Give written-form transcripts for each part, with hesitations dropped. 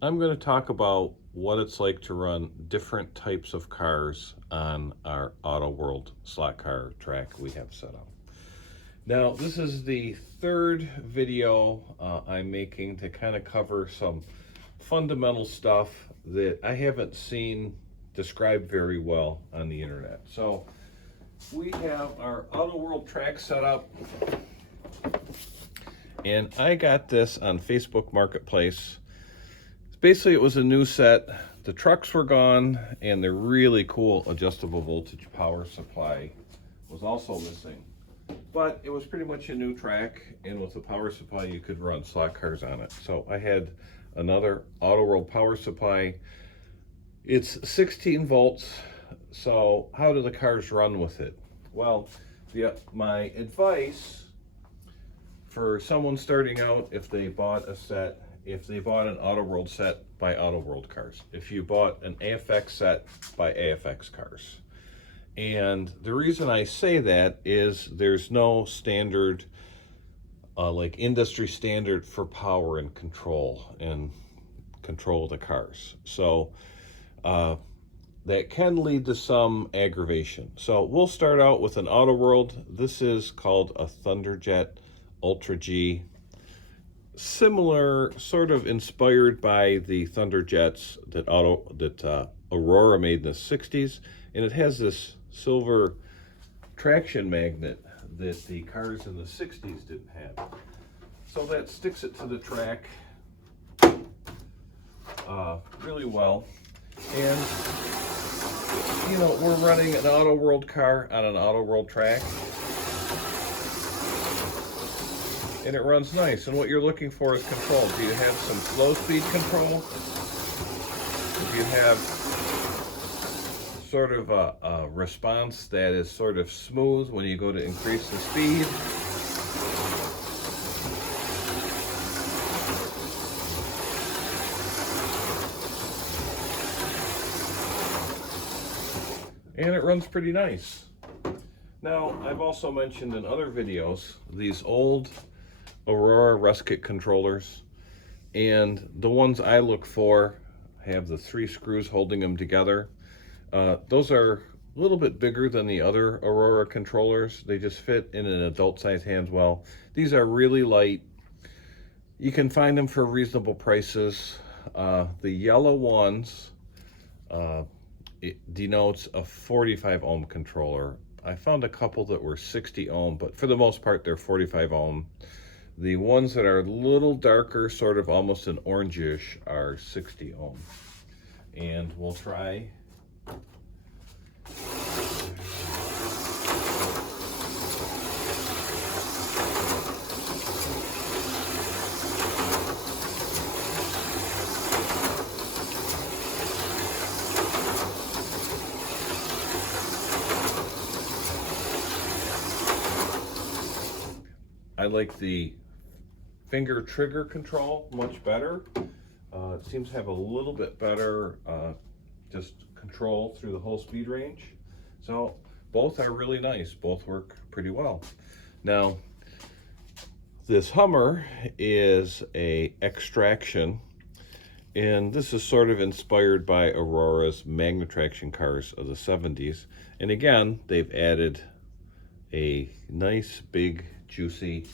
I'm going to talk about what it's like to run different types of cars on our Auto World slot car track we have set up. Now, this is the third video I'm making to kind of cover some fundamental stuff that I haven't seen described very well on the internet. So we have our Auto World track set up, and I got this on Facebook Marketplace. Basically, it was a new set. The trucks were gone, and the really cool adjustable voltage power supply was also missing. But it was pretty much a new track, and with the power supply, you could run slot cars on it. So I had another Auto World power supply. It's 16 volts. So how do the cars run with it? Well, my advice for someone starting out, if they bought an Auto World set, buy Auto World cars. If you bought an AFX set, buy AFX cars. And the reason I say that is there's no standard, like industry standard for power and control of the cars. So that can lead to some aggravation. So we'll start out with an Auto World. This is called a Thunderjet Ultra G. Similar, sort of inspired by the Thunderjets that Aurora made in the 60s, and it has this silver traction magnet that the cars in the 60s didn't have. So that sticks it to the track really well. And you know, we're running an Auto World car on an Auto World track, and it runs nice. And what you're looking for is control. Do you have some slow speed control? Do you have sort of a response that is sort of smooth when you go to increase the speed? And it runs pretty nice. Now, I've also mentioned in other videos these old Aurora rust kit controllers, and the ones I look for have the 3 screws holding them together. Those are a little bit bigger than the other Aurora controllers. They just fit in an adult size hands well. These are really light. You can find them for reasonable prices. The yellow ones, it denotes a 45 ohm controller. I found a couple that were 60 ohm, but for the most part, they're 45 ohm. The ones that are a little darker, sort of almost an orangish, are 60 ohm. And we'll try. I like the finger trigger control much better. It seems to have a little bit better just control through the whole speed range. So both are really nice. Both work pretty well. Now, this Hummer is a extraction, and this is sort of inspired by Aurora's magnet traction cars of the 70s. And again, they've added a nice, big, juicy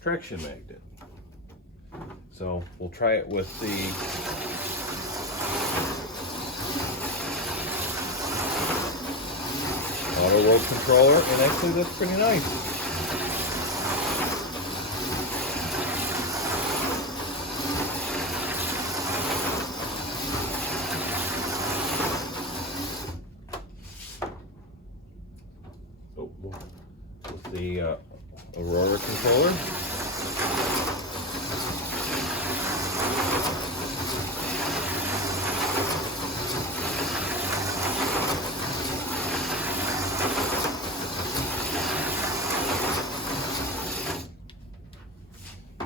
traction magnet. So we'll try it with the Auto World controller, and actually that's pretty nice. Oh, with the Aurora controller.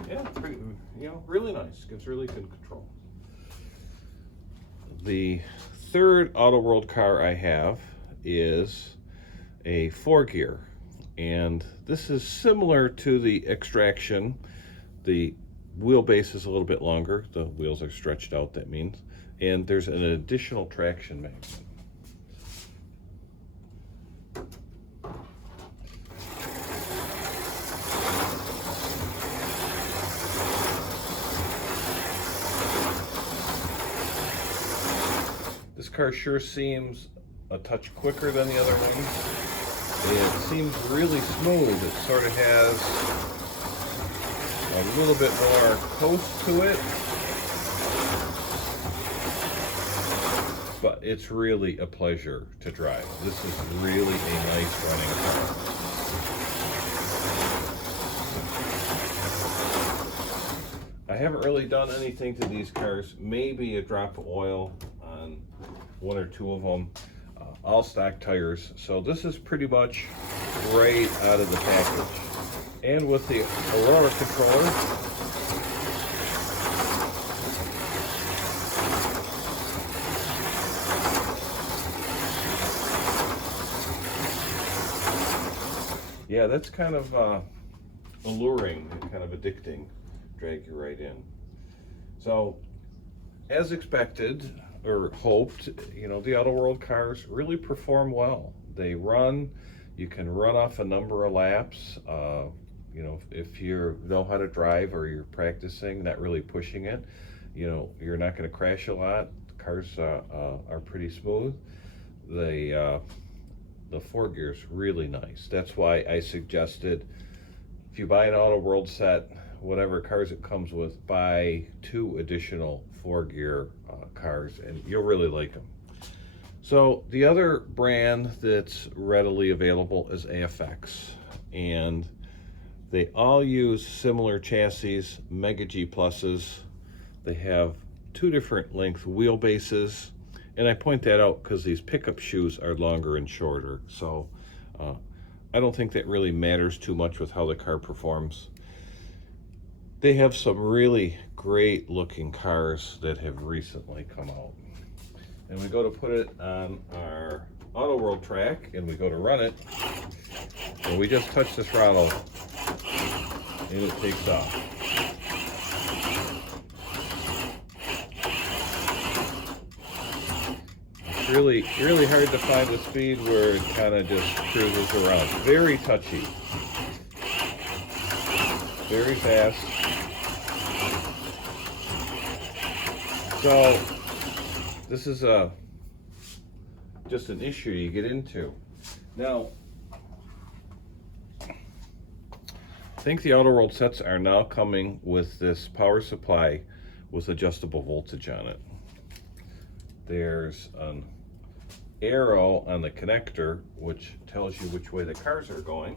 Yeah, pretty, really nice. Gives really good control. The third Auto World car I have is a 4-gear, and this is similar to the Extraction, the wheelbase is a little bit longer. The wheels are stretched out, that means. And there's an additional traction magnet. This car sure seems a touch quicker than the other ones. It seems really smooth. It sort of has a little bit more coast to it, but it's really a pleasure to drive. This is really a nice running car. I haven't really done anything to these cars, maybe a drop of oil on one or two of them. All stock tires, so this is pretty much right out of the package. And with the Aurora controller, yeah, that's kind of alluring and kind of addicting. Drag you right in. So, as expected, or hoped, you know, the Auto World cars really perform well. They run, you can run off a number of laps. You know, if you know how to drive or you're practicing, not really pushing it, you know, you're not going to crash a lot. The cars are pretty smooth. The 4-gear is really nice. That's why I suggested if you buy an Auto World set, whatever cars it comes with, buy 2 additional 4-gear cars, and you'll really like them. So the other brand that's readily available is AFX, and they all use similar chassis, Mega G Pluses. They have 2 different length wheelbases, and I point that out because these pickup shoes are longer and shorter, so I don't think that really matters too much with how the car performs. They have some really great looking cars that have recently come out. And we go to put it on our Auto World track, and we go to run it, and we just touch the throttle, and it takes off. It's really hard to find a speed where it kind of just cruises around. Very touchy. Very fast. So this is just an issue you get into. Now, I think the Auto World sets are now coming with this power supply with adjustable voltage on it. There's an arrow on the connector which tells you which way the cars are going.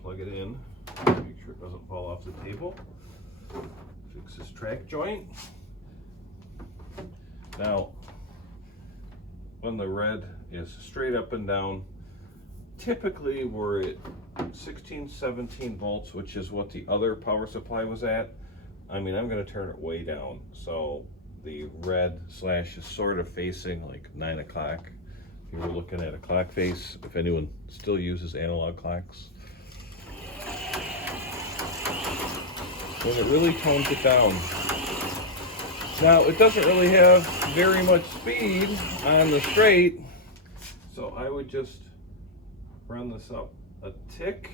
Plug it in, make sure it doesn't fall off the table. Fix this track joint. Now, when the red is straight up and down, typically we're at 16, 17 volts, which is what the other power supply was at. I mean, I'm going to turn it way down, so the red slash is sort of facing like 9 o'clock. If you were looking at a clock face, if anyone still uses analog clocks. When it really tones it down. Now, it doesn't really have very much speed on the straight, so I would just run this up a tick.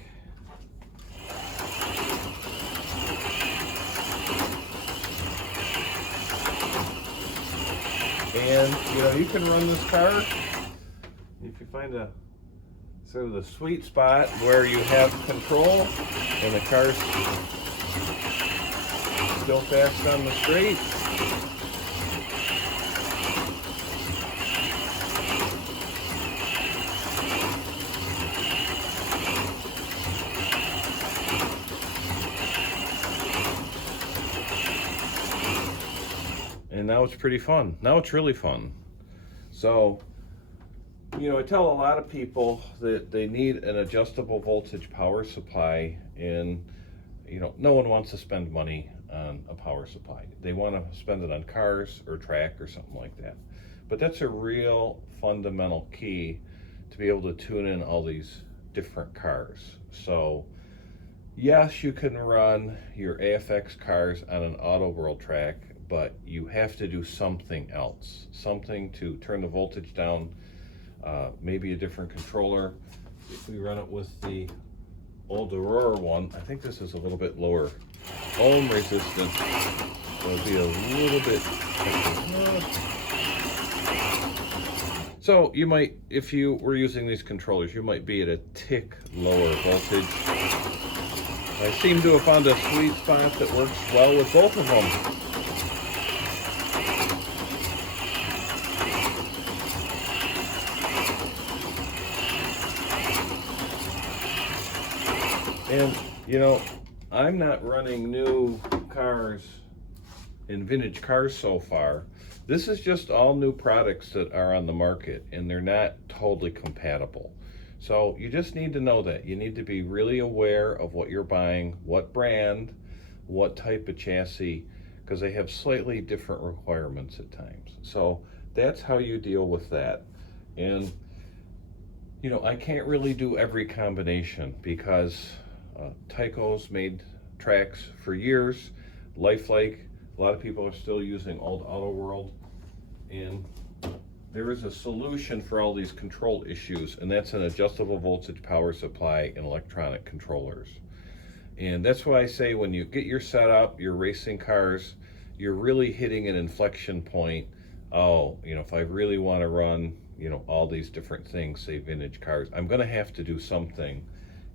And, you know, you can run this car, if you find a sort of the sweet spot where you have control and the car's still fast on the straight. And now it's pretty fun. Now it's really fun. So, you know, I tell a lot of people that they need an adjustable voltage power supply, and, you know, no one wants to spend money on a power supply. They want to spend it on cars or track or something like that. But that's a real fundamental key to be able to tune in all these different cars. So yes, you can run your AFX cars on an Auto World track, but you have to do something else, something to turn the voltage down, maybe a different controller. If we run it with the old Aurora one, I think this is a little bit lower ohm resistance, so it'll be a little bit. So you might, if you were using these controllers, you might be at a tick lower voltage. I seem to have found a sweet spot that works well with both of them. And, you know, I'm not running new cars in vintage cars so far. This is just all new products that are on the market, and they're not totally compatible. So you just need to know that. You need to be really aware of what you're buying, what brand, what type of chassis, because they have slightly different requirements at times. So that's how you deal with that. And, you know, I can't really do every combination because Tyco's made tracks for years. Lifelike, a lot of people are still using old Auto World, and there is a solution for all these control issues, and that's an adjustable voltage power supply and electronic controllers. And that's why I say when you get your setup, your racing cars, you're really hitting an inflection point. Oh, you know, if I really want to run, you know, all these different things, say vintage cars, I'm going to have to do something.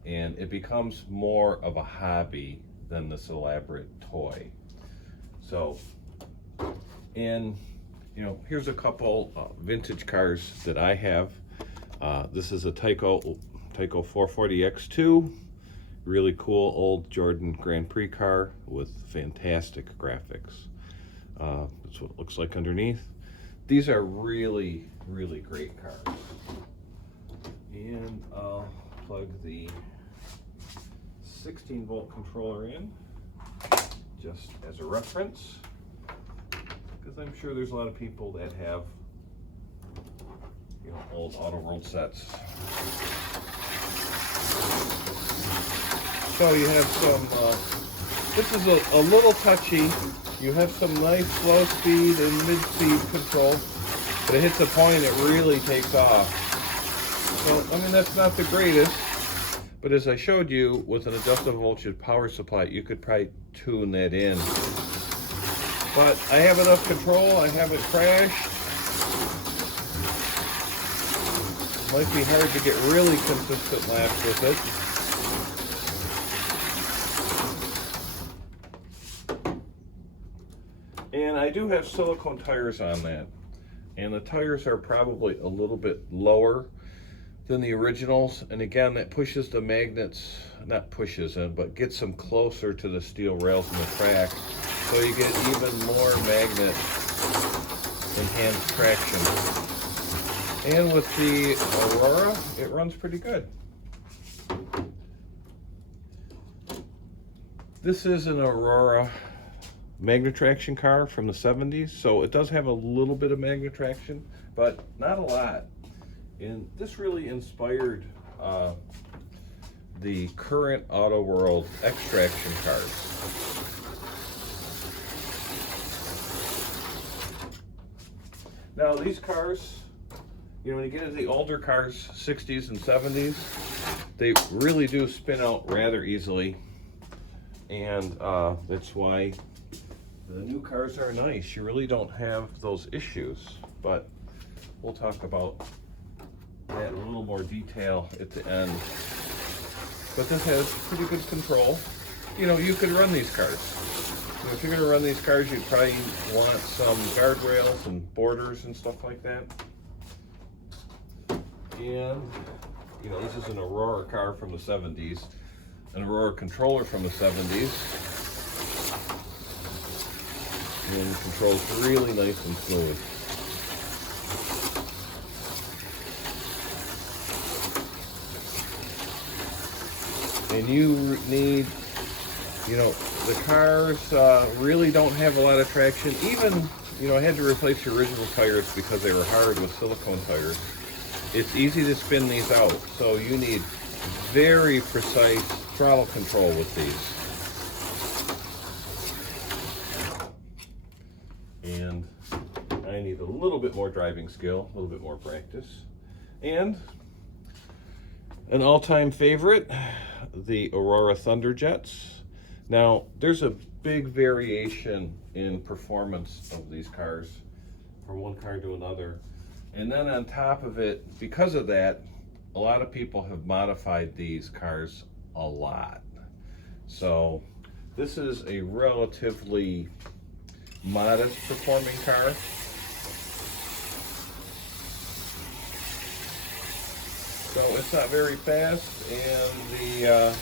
And it becomes more of a hobby than this elaborate toy. So, and you know, here's a couple vintage cars that I have. This is a Tyco 440X2, really cool old Jordan Grand Prix car with fantastic graphics. That's what it looks like underneath. These are really, really great cars. And I'll plug the 16-volt controller in just as a reference, because I'm sure there's a lot of people that have, you know, old Auto World sets. So you have some, this is a little touchy. You have some nice slow speed and mid-speed control, but it hits a point and it really takes off. So, I mean, that's not the greatest. But as I showed you, with an adjustable voltage power supply, you could probably tune that in. But I have enough control, I haven't crashed. Might be hard to get really consistent laps with it. And I do have silicone tires on that. And the tires are probably a little bit lower than the originals, and again, that pushes the magnets, not pushes them, but gets them closer to the steel rails in the track, so you get even more magnet enhanced traction. And with the Aurora, it runs pretty good. This is an Aurora magnet traction car from the 70s, so it does have a little bit of magnet traction, but not a lot. And this really inspired the current Auto World X-Traction cars. Now these cars, you know, when you get into the older cars, 60s and 70s, they really do spin out rather easily. And that's why the new cars are nice. You really don't have those issues, but we'll talk about that in a little more detail at the end. But this has pretty good control. You know, you could run these cars. You know, if you're going to run these cars, you'd probably want some guardrails and borders and stuff like that. And, you know, this is an Aurora car from the 70s, an Aurora controller from the 70s. And the control's really nice and smooth. And you need, you know, the cars really don't have a lot of traction. Even, you know, I had to replace the original tires because they were hard with silicone tires. it's easy to spin these out. So you need very precise throttle control with these. And I need a little bit more driving skill, a little bit more practice. And an all-time favorite, the Aurora Thunderjets. Now, there's a big variation in performance of these cars from one car to another. And then on top of it, because of that, a lot of people have modified these cars a lot. So this is a relatively modest performing car. So it's not very fast, and the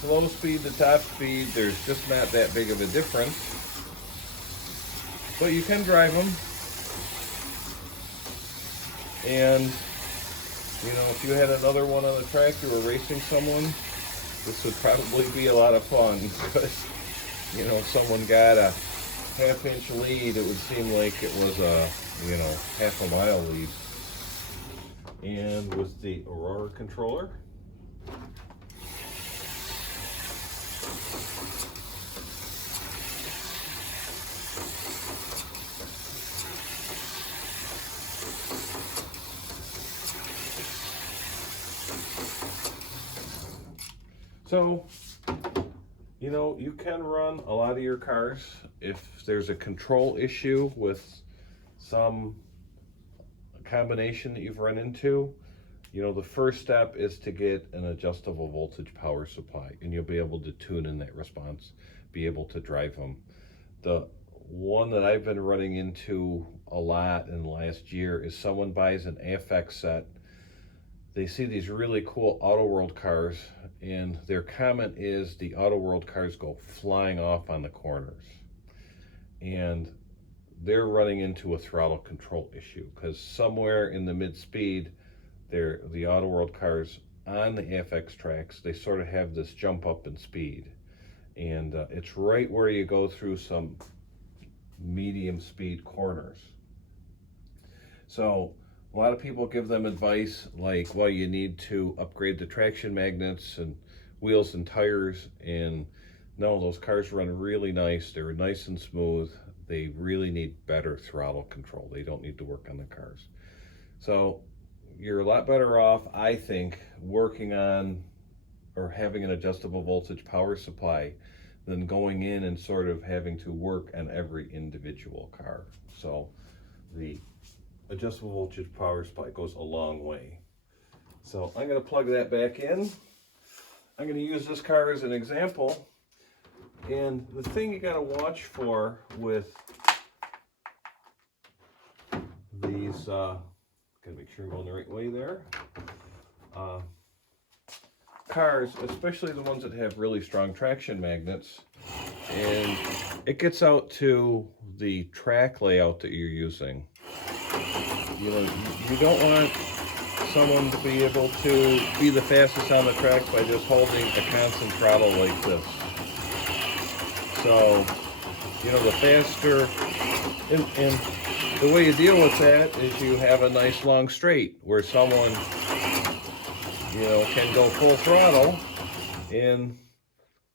slow speed to top speed, there's just not that big of a difference. But you can drive them. And, you know, if you had another one on the track, you were racing someone, this would probably be a lot of fun, because, you know, if someone got a half-inch lead, it would seem like it was a, you know, half-a-mile lead. And with the Aurora controller, so, you know, you can run a lot of your cars if there's a control issue with some combination that you've run into. You know, the first step is to get an adjustable voltage power supply, and you'll be able to tune in that response, be able to drive them. The one that I've been running into a lot in the last year is someone buys an AFX set. They see these really cool Auto World cars, and their comment is the Auto World cars go flying off on the corners. And they're running into a throttle control issue, because somewhere in the mid-speed, the Auto World cars on the AFX tracks, they sort of have this jump up in speed. And it's right where you go through some medium speed corners. So a lot of people give them advice like, well, you need to upgrade the traction magnets and wheels and tires. And no, those cars run really nice. They're nice and smooth. They really need better throttle control. They don't need to work on the cars. So you're a lot better off, I think, working on or having an adjustable voltage power supply than going in and sort of having to work on every individual car. So the adjustable voltage power supply goes a long way. So I'm going to plug that back in. I'm going to use this car as an example. And the thing you got to watch for with these, got to make sure I'm going the right way there. Cars, especially the ones that have really strong traction magnets, and it gets out to the track layout that you're using. You know, you don't want someone to be able to be the fastest on the track by just holding a constant throttle like this. So, you know, the faster, and the way you deal with that is you have a nice long straight where someone, you know, can go full throttle. And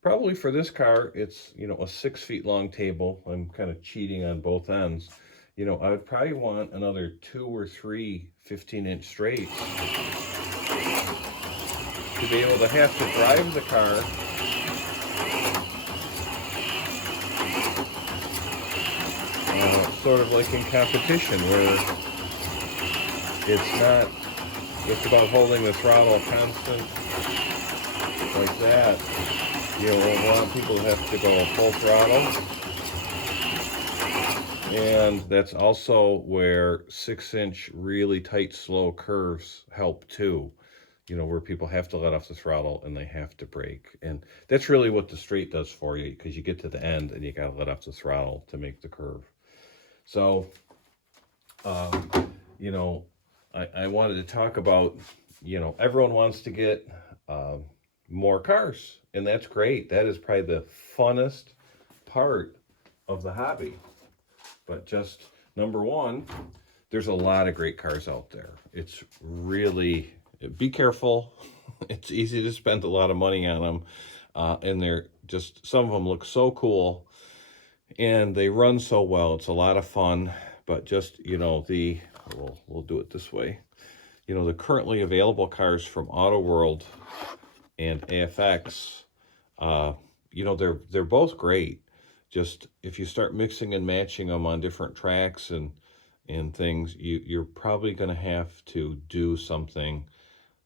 probably for this car, it's, you know, a 6 feet long table. I'm kind of cheating on both ends. You know, I would probably want another 2 or 3 15-inch straights to be able to have to drive the car sort of like in competition, where it's about holding the throttle constant like that. You know, a lot of people have to go full throttle. And that's also where 6-inch really tight, slow curves help too. You know, where people have to let off the throttle and they have to brake. And that's really what the straight does for you, because you get to the end and you got to let off the throttle to make the curve. So, you know, I wanted to talk about, you know, everyone wants to get more cars, and that's great. That is probably the funnest part of the hobby. But just number one, there's a lot of great cars out there. It's really, be careful. It's easy to spend a lot of money on them. And they're just, some of them look so cool and they run so well. It's a lot of fun, but just, you know, we'll do it this way. You know, the currently available cars from Auto World and AFX, you know, they're both great. Just if you start mixing and matching them on different tracks and things, you're probably going to have to do something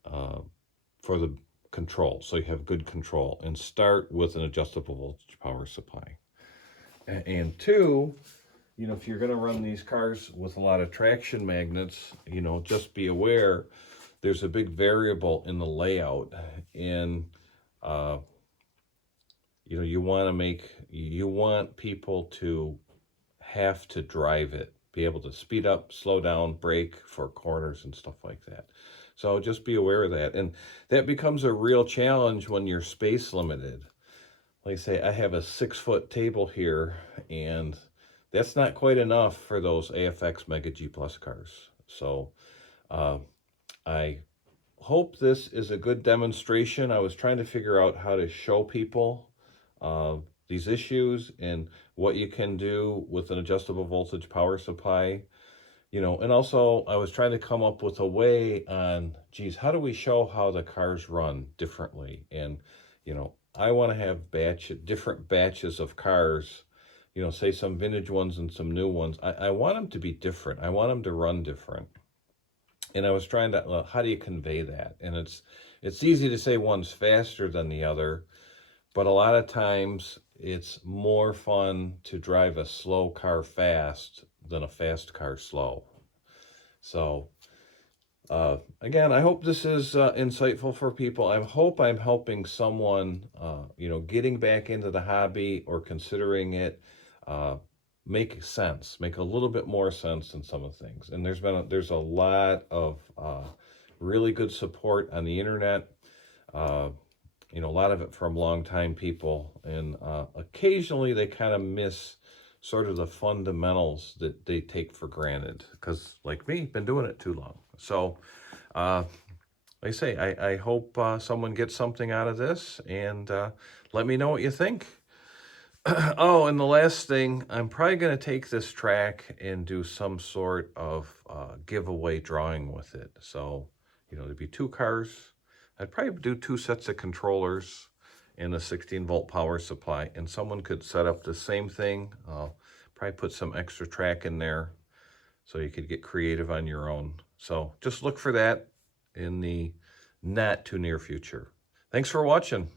for the control, so you have good control, and start with an adjustable voltage power supply. And two, you know, if you're going to run these cars with a lot of traction magnets, you know, just be aware there's a big variable in the layout. And you know, you want people to have to drive it, be able to speed up, slow down, brake for corners and stuff like that. So just be aware of that. And that becomes a real challenge when you're space limited. Like say, I have a 6-foot table here, and that's not quite enough for those AFX Mega G Plus cars. So I hope this is a good demonstration. I was trying to figure out how to show people these issues and what you can do with an adjustable voltage power supply. You know, and also I was trying to come up with a way on, geez, how do we show how the cars run differently? And, you know, I want to have different batches of cars, you know, say some vintage ones and some new ones. I want them to be different. I want them to run different. And I was trying to, well, how do you convey that? And it's easy to say one's faster than the other, but a lot of times it's more fun to drive a slow car fast than a fast car slow. So again, I hope this is insightful for people. I hope I'm helping someone, you know, getting back into the hobby or considering it, make sense, make a little bit more sense in some of the things. And there's a lot of really good support on the internet. You know, a lot of it from longtime people, and occasionally they kind of miss sort of the fundamentals that they take for granted, because like me, been doing it too long. So like I say, I hope someone gets something out of this, and let me know what you think. Oh, and the last thing, I'm probably going to take this track and do some sort of giveaway drawing with it. So, you know, there'd be 2 cars. I'd probably do 2 sets of controllers and a 16-volt power supply, and someone could set up the same thing. Probably put some extra track in there so you could get creative on your own. So just look for that in the not too near future. Thanks for watching.